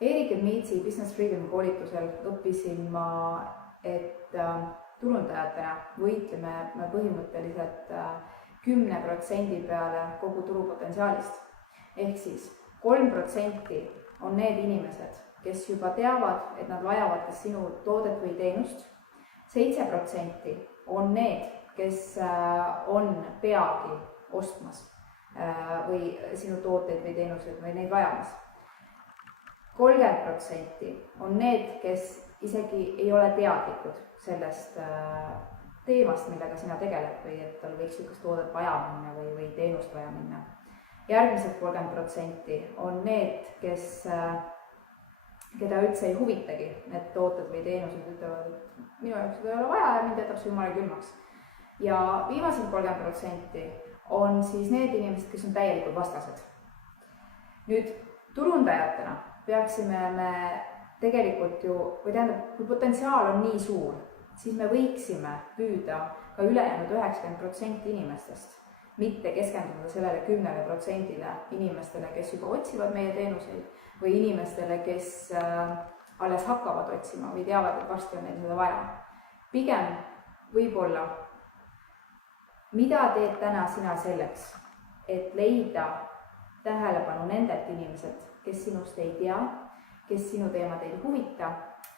Erik Edmitsi Business Freedom koolitusel õppisin ma, et turundajatena võitleme me põhimõtteliselt 10% peale kogu turupotentsiaalist. Ehk siis 3% on need inimesed, kes juba teavad, et nad vajavad kas sinu toodet või teenust. 7% on need, kes on peagi ostmas või sinu tooteid või teenuseid või neid vajamas. 30% on need, kes isegi ei ole teadlikud sellest teemast, millega sina tegeled või et tal võiks niisugust toodet vaja minna või teenust vaja minna. Järgmised 30% on need, keda üldse ei huvitagi need tooted või teenused, ütlevad, et minu jaoks seda ei ole vaja ja mind jätab see jumala külmaks. Ja viimased 30% on siis need inimesed, kes on täielikult vastased. Nüüd turundajatena peaksime me tegelikult ju, või tähendab, kui potentsiaal on nii suur, siis me võiksime püüda ka ülejäänud 90% inimestest, mitte keskenduda sellele 10% inimestele, kes juba otsivad meie teenuseid või inimestele, kes alles hakkavad otsima või teavad, et varsti on neil seda vaja. Pigem võib-olla, mida teed täna sina selleks, et leida tähelepanu nendelt inimesed, kes sinust ei tea, kes sinu teemad ei huvita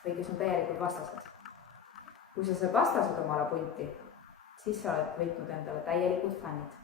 või kes on täielikult vastased. Kui sa saad vastased omale punti, siis sa oled võitnud endale täielikud fännid.